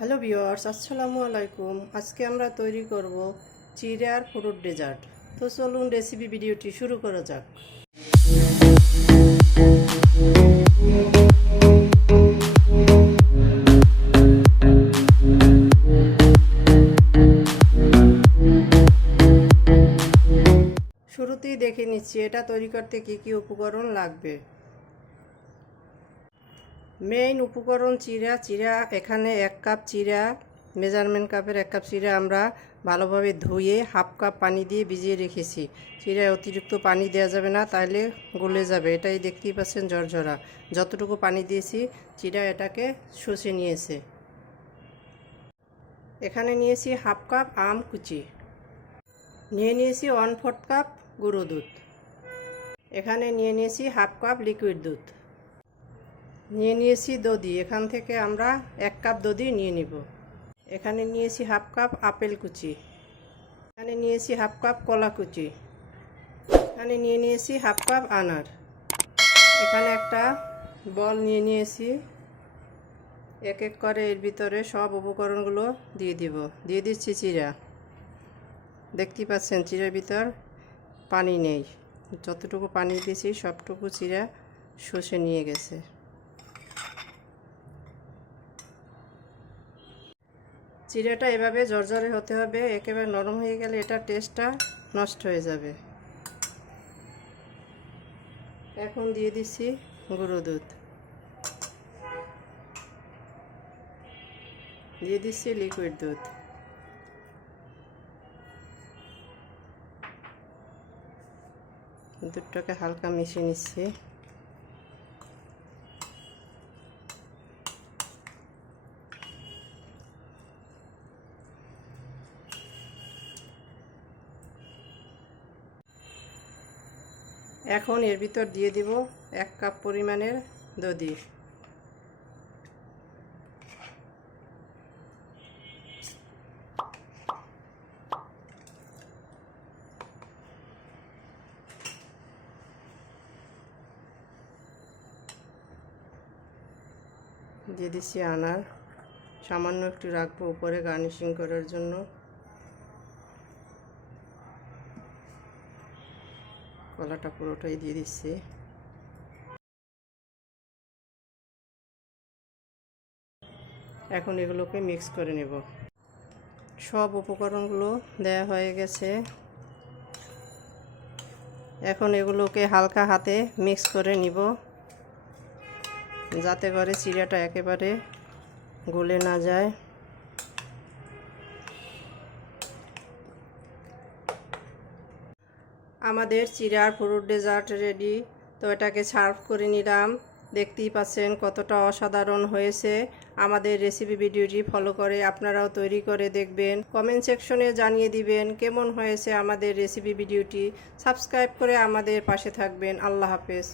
Hello viewers আসসালামু আলাইকুম। আজকে আমরা তৈরি করব চিড়ার ফ্রুট ডেজার্ট। তো চলুন রেসিপি ভিডিওটি শুরু করা যাক। শুরুতেই দেখে নিচ্ছি এটা তৈরি করতে কি কি উপকরণ লাগবে। মেইন উপকরণ চিরা চিরা এখানে এক কাপ চিরা মেজারমেন্ট কাপের এক কাপ চিরা আমরা ভালোভাবে ধুয়ে হাফ কাপ পানি দিয়ে ভিজিয়ে রেখেছি। চিরায় অতিরিক্ত পানি দেওয়া যাবে না তাহলে গলে যাবে। এটাই দেখতেই পাচ্ছেন ঝরঝরা। যতটুকু পানি দিয়েছি চিরা এটাকে শুষে নিয়েছে। এখানে নিয়েছি হাফ কাপ আম কুচি। নিয়ে নিয়েছি ওয়ান ফোর্থ কাপ গুঁড়ো দুধ। এখানে নিয়ে নিয়েছি হাফ কাপ লিকুইড দুধ। নিয়ে নিয়েছি দধি। এখান থেকে আমরা এক কাপ দধি নিয়ে নিব। এখানে নিয়েছি হাফ কাপ আপেল কুচি। এখানে নিয়েছি হাফ কাপ কলা কুচি। এখানে নিয়ে নিয়েছি হাফ কাপ আনার। এখানে একটা বল নিয়ে নিয়েছি। এক এক করে এর ভিতরে সব উপকরণগুলো দিয়ে দিব। দিয়ে দিচ্ছি চিরা। দেখতেই পাচ্ছেন চিরার ভিতর পানি নেই। যতটুকু পানি দিয়েছি সবটুকু চিরা শুষে নিয়ে গেছে। চিড়াটা এভাবে জর্জরে হতে হবে, একেবারে নরম হয়ে গেলে এটা টেস্টটা নষ্ট হয়ে যাবে। এখন দিয়ে দিচ্ছি গুঁড়ো দুধ। দিয়ে দিচ্ছি লিকুইড দুধ। দুধটাকে হালকা মিশিয়ে নিচ্ছি। এখন এর ভিতর দিয়ে দিব এক কাপ পরিমাণের দধি। দিয়ে দিচ্ছি আনার। সামান্য একটু রাখব উপরে গার্নিশিং করার জন্য। কলাটা পুরোটাই দিয়ে দিচ্ছি। এখন এগুলোকে মিক্স করে নেব। সব উপকরণগুলো দেয়া হয়ে গেছে। এখন এগুলোকে হালকা হাতে মিক্স করে নিব। যাতে করে চিড়াটা একেবারে গলে না যায়। আমাদের চিরার ফ্রুট ডেজার্ট রেডি তো এটাকে সার্ভ করে নিলাম। দেখতেই পাচ্ছেন কতটা অসাধারণ হয়েছে আমাদের রেসিপি ভিডিওটি ফলো করে। আপনারাও তৈরি করে দেখবেন। কমেন্ট সেকশনে জানিয়ে দিবেন কেমন হয়েছে আমাদের রেসিপি ভিডিওটি। সাবস্ক্রাইব করে আমাদের পাশে থাকবেন। আল্লাহ হাফেজ।